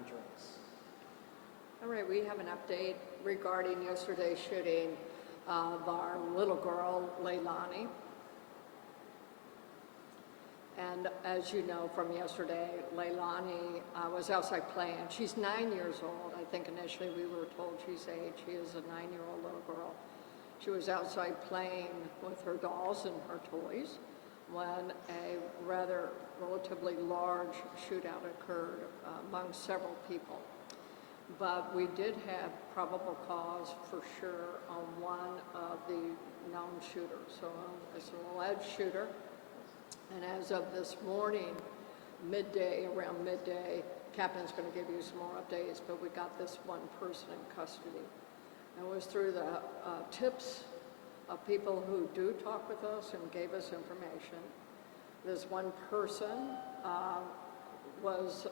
address. All right, we have an update regarding yesterday's shooting of our little girl, Leilani. And as you know from yesterday, Leilani was outside playing. She's 9 years old. I think initially we were told she's 8. She is a 9-year-old little girl. She was outside playing with her dolls and her toys when a relatively large shootout occurred among several people. But we did have probable cause for sure on one of the known shooters. So it's an alleged shooter. And as of this morning, around midday, Captain's going to give you some more updates, but we got this one person in custody. And it was through the tips of people who do talk with us and gave us information. This one person was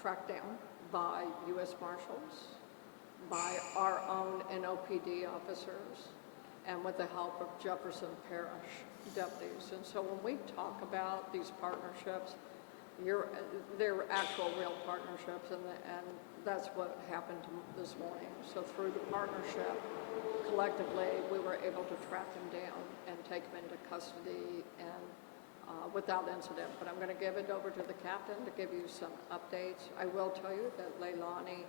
tracked down by U.S. Marshals, by our own NOPD officers, and with the help of Jefferson Parish deputies. And so when we talk about these partnerships, they're actual real partnerships, and that's what happened this morning. So through the partnership, collectively, we were able to track them down and take them into custody and without incident. But I'm going to give it over to the captain to give you some updates. I will tell you that Leilani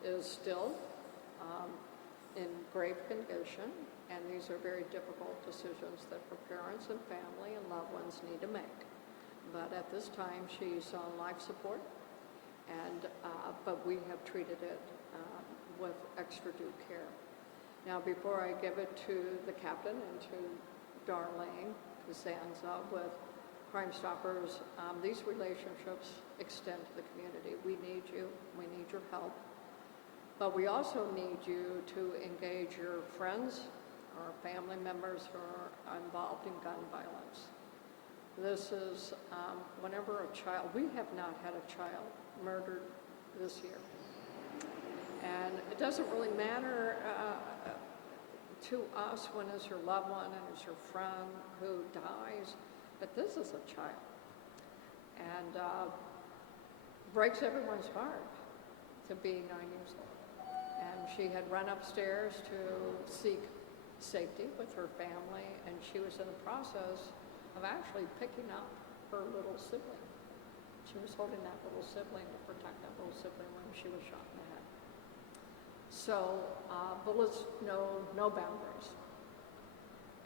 is still in grave condition, and these are very difficult decisions that her parents and family and loved ones need to make. But at this time, she's on life support, and but we have treated it with extra due care. Now, before I give it to the captain and to Darlene Costanza with Crime Stoppers, these relationships extend to the community. We need you. We need your help. But we also need you to engage your friends or family members who are involved in gun violence. This is whenever a child, we have not had a child murdered this year. And it doesn't really matter to us when it's your loved one and it's your friend who dies, but this is a child. And breaks everyone's heart to be 9 years old. And she had run upstairs to seek safety with her family, and she was in the process of actually picking up her little sibling. She was holding that little sibling to protect that little sibling when she was shot in the head. So bullets know no boundaries.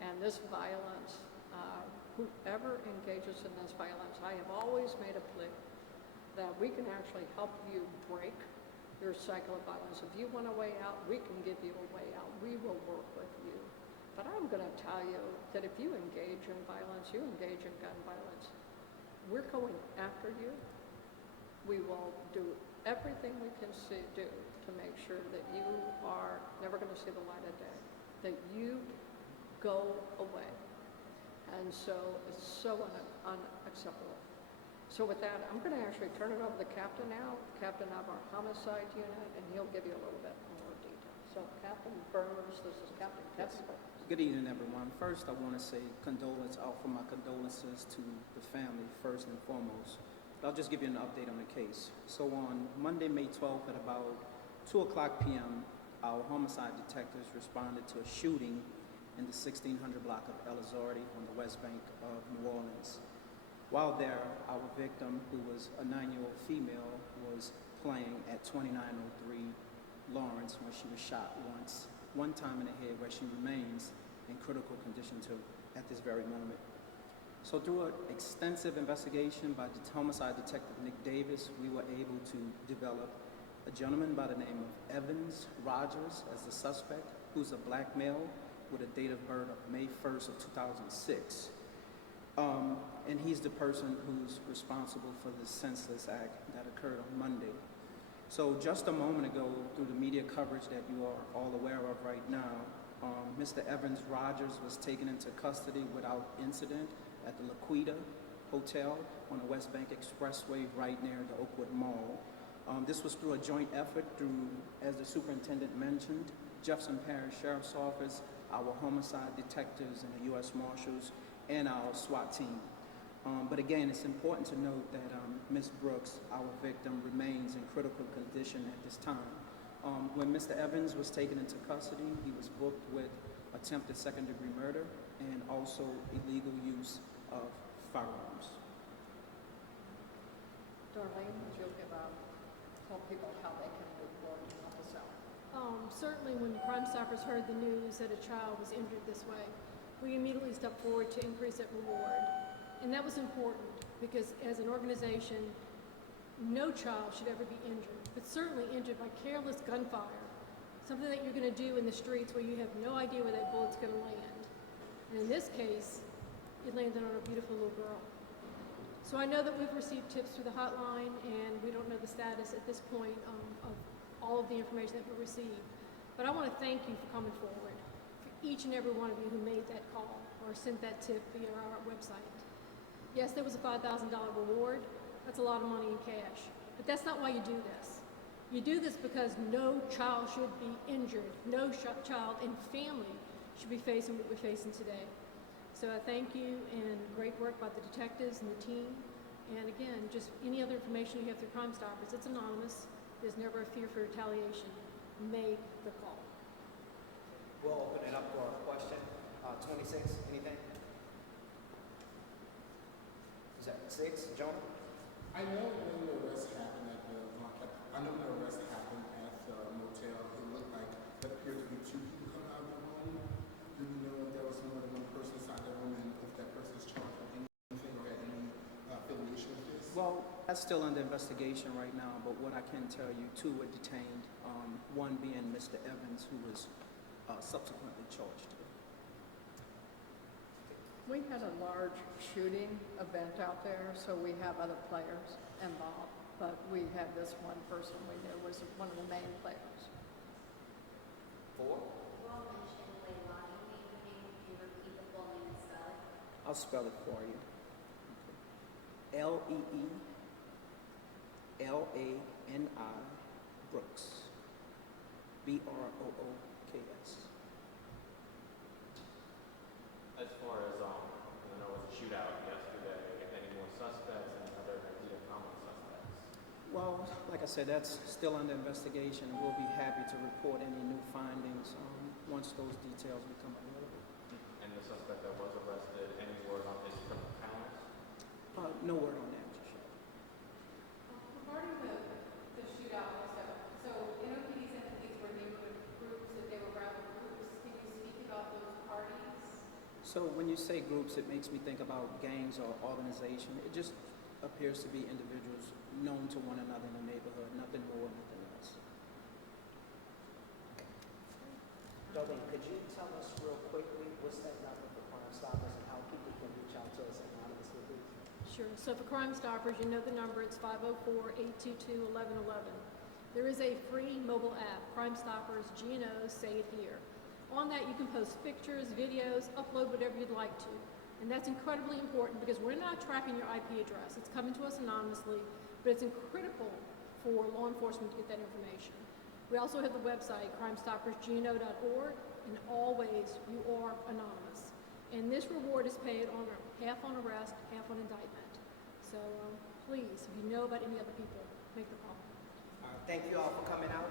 And this violence, whoever engages in this violence, I have always made a plea that we can actually help you break your cycle of violence. If you want a way out, we can give you a way out. We will work with you. But I'm going to tell you that if you engage in violence, you engage in gun violence, we're going after you. We will do everything we can do to make sure that you are never going to see the light of day, that you go away. And so it's so unacceptable. So with that, I'm going to actually turn it over to the captain now, captain of our homicide unit, and he'll give you a little bit more detail. So Captain Burns, this is Captain Kessler. Good evening, everyone. First, I want to say offer my condolences to the family first and foremost. I'll just give you an update on the case. So on Monday, May 12th at about 2 o'clock p.m., our homicide detectives responded to a shooting in the 1600 block of El Azordi on the west bank of New Orleans. While there, our victim, who was a 9-year-old female, was playing at 2903 Lawrence when she was shot one time in the head, where she remains in critical condition at this very moment. So through an extensive investigation by homicide detective Nick Davis, we were able to develop a gentleman by the name of Evans Rogers as the suspect, who's a black male with a date of birth of May 1st of 2006. And he's the person who's responsible for the senseless act that occurred on Monday. So just a moment ago, through the media coverage that you are all aware of right now, Mr. Evans Rogers was taken into custody without incident at the Laquita Hotel on the West Bank Expressway right near the Oakwood Mall. This was through a joint effort through, as the superintendent mentioned, Jefferson Parish Sheriff's Office, our homicide detectives and the U.S. Marshals, and our SWAT team. But again, it's important to note that Ms. Brooks, our victim, remains in critical condition at this time. When Mr. Evans was taken into custody, he was booked with attempted second-degree murder and also illegal use of firearms. Darlene, would you tell people how they can report and help us out? Certainly when Crime Stoppers heard the news that a child was injured this way, we immediately stepped forward to increase that reward. And that was important because as an organization, no child should ever be injured, but certainly injured by careless gunfire, something that you're going to do in the streets where you have no idea where that bullet's going to land. And in this case, it landed on a beautiful little girl. So I know that we've received tips through the hotline, and we don't know the status at this point of all of the information that we received. But I want to thank you for coming forward, for each and every one of you who made that call or sent that tip via our website. Yes, there was a $5,000 reward. That's a lot of money in cash. But that's not why you do this. You do this because no child should be injured. No child and family should be facing what we're facing today. So I thank you, and great work by the detectives and the team. And again, just any other information you have through Crime Stoppers, it's anonymous. There's never a fear for retaliation. Make the call. We'll open it up for a question. 26, anything? Is that 6, Jonah? I know when the arrest happened at the motel, it looked like there appeared to be 2 people coming out of the room. Do we know if there was more than 1 person inside the room and if that person is charged with anything or had any affiliation with this? Well, that's still under investigation right now, but what I can tell you, 2 were detained, one being Mr. Evans, who was subsequently charged. We had a large shooting event out there, so we have other players involved, but we have this one person we knew was one of the main players. 4? You all mentioned Leilani made her name. Can you repeat the full name and spell it? I'll spell it for you. Leelani Brooks. Brooks. As far as, I know it was a shootout yesterday, any more suspects, any other idea of common suspects? Well, like I said, that's still under investigation, and we'll be happy to report any new findings once those details become available. And the suspect that was arrested, any word on his criminal powers? No word on that just yet. Regarding the shootout stuff, so NOPD said that these were neighborhood groups, that they were rival groups. Can you speak about those parties? So when you say groups, it makes me think about gangs or organization. It just appears to be individuals known to one another in the neighborhood, nothing more, nothing less. Darlene, could you tell us real quickly what's that number for Crime Stoppers and how people can reach out to us anonymously, please? Sure. So for Crime Stoppers, you know the number. It's 504-822-1111. There is a free mobile app, Crime Stoppers GNO Say It Here. On that, you can post pictures, videos, upload whatever you'd like to. And that's incredibly important because we're not tracking your IP address. It's coming to us anonymously, but it's critical for law enforcement to get that information. We also have the website, crimestoppersgno.org, and always you are anonymous. And this reward is paid on half on arrest, half on indictment. So please, if you know about any other people, make the call. Thank you all for coming out.